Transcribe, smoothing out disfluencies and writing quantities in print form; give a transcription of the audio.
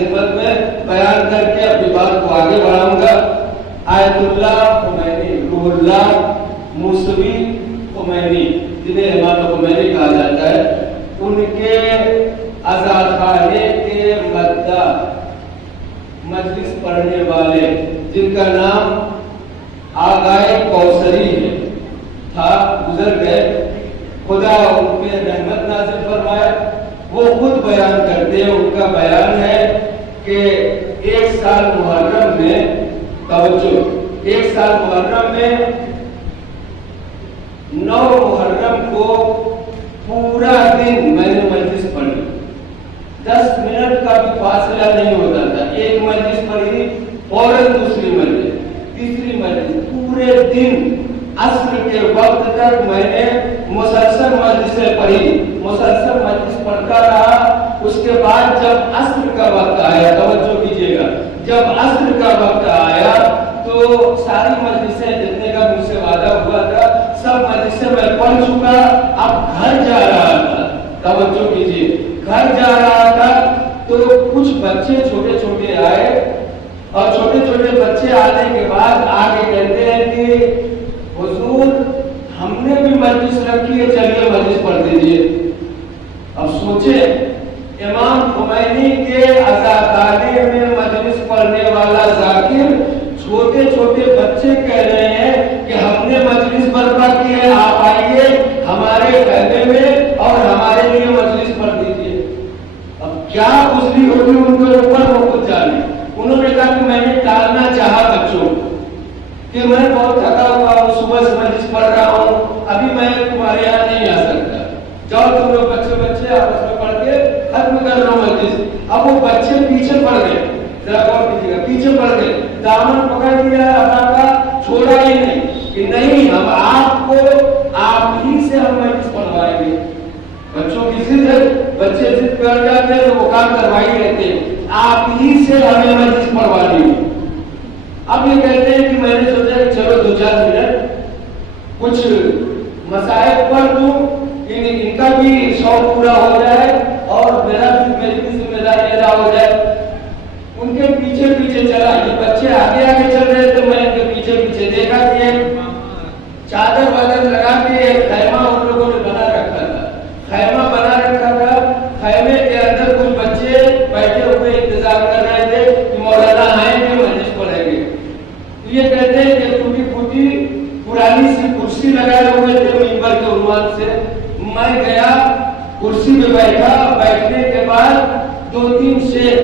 خدمت میں بیان کر کے اپنی بات کو آگے بڑھاؤں گا۔ آیت اللہ خمینی، روح اللہ موسوی خمینی، جنہیں امام خمینی کہا جاتا ہے، ان کے عزاخانے کے مدہ مجلس پڑھنے والے جن کا نام آغائے کوثری ہے تھا، گزر گئے، خدا ان پہ رحمت نازل فرمائے۔ وہ خود بیان کرتے ہیں، ان کا بیان ہے کہ ایک سال محرم میں، توجہ، ایک سال محرم میں 9 محرم کو پورا دن میں نے مجلس پڑھی، 10 منٹ کا بھی فاصلہ نہیں ہوتا تھا، ایک مجلس پڑھی فوراً دوسری مجلس، تیسری مجلس، پورے دن عصر کے وقت تک میں نے مسلسل مجلسیں پڑھی، مسلسل مجلس پڑھتا رہا۔ اس کے بعد جب عصر کا وقت آیا، توجہ کیجیے گا، جب عصر کا وقت آیا تو ساری مجلسیں جتنے کا مجھ سے وعدہ ہوا تھا سب مجلسیں میں پڑھ چکا، اب گھر جا رہا تھا، توجہ کیجیے، گھر جا رہا تھا تو کچھ بچے چھوٹے چھوٹے آئے، اور چھوٹے چھوٹے بچے آنے کے بعد آگے کہتے ہیں کہ حضور ہم نے بھی مجلس رکھی ہے، چلیے مجلس پڑھ دیجیے۔ اب سوچیں، امام خمینی کے عزاخانے میں مجلس پڑھنے والا ذاکر چھوٹے چھوٹے بچے کہہ رہے ہیں کہ ہم نے مجلس برپا کی ہے، آپ آئیے ہمارے خیمے میں اور ہمارے لیے مجلس پڑھ دیجیے۔ اب کیا گزری ہوگی ان کے اوپر وہ خود جانے۔ انہوں نے کہا کہ میں نے ٹالنا چاہا بچوں کہ میں بہت تھکا ہوا ہوں، صبح سے مجلس پڑھ رہا ہوں، ابھی میں تمہارے یہاں نہیں آ سکتا، جاؤ تم لوگ بچے آپس میں پڑھ کے ختم کر لو مجلس۔ اب وہ بچے پیچھے پڑ گئے، ذرا غور کیجیے گا، پیچھے پڑ گئے، دامن پکڑ لیا ہمارا، چھوڑا ہی نہیں کہ نہیں ہم آپ کو آپ ہی سے ہم مجلس پڑھوائیں گے۔ بچوں کی ضد ہے، بچے ضد کر جاتے ہیں تو وہ کام کروائی رہتے ہیں، آپ ہی سے ہمیں مجلس پڑھوانی ہے۔ اب یہ کہتے ہیں کہ میں نے سوچا کہ چلو 2-4 منٹ کچھ مسائل پڑھ دوں، ان کا بھی شوق پورا ہو جائے اور میری بھی ذمہ داری ادا ہو جائے۔ ان کے پیچھے پیچھے چلا، یہ بچے آگے آگے چل رہے تھے، میں ان کے پیچھے پیچھے دیکھا کہ چادر وادر لگا کے ایک خیمہ ان لوگوں نے بنا رکھا تھا، خیمہ بنا رکھا تھا، خیمے کے اندر کچھ بچے بیٹھے ہوئے انتظار کر رہے تھے کہ مولانا آئیں گے مجلس پڑھیں گے۔ یہ کہتے ہیں کہ ٹوٹی پھوٹی پرانی سی کرسی لگائے ہوئے تھے منبر کے عنوان سے، میں گیا کرسی پہ بیٹھا، بیٹھنے کے بعد 2-3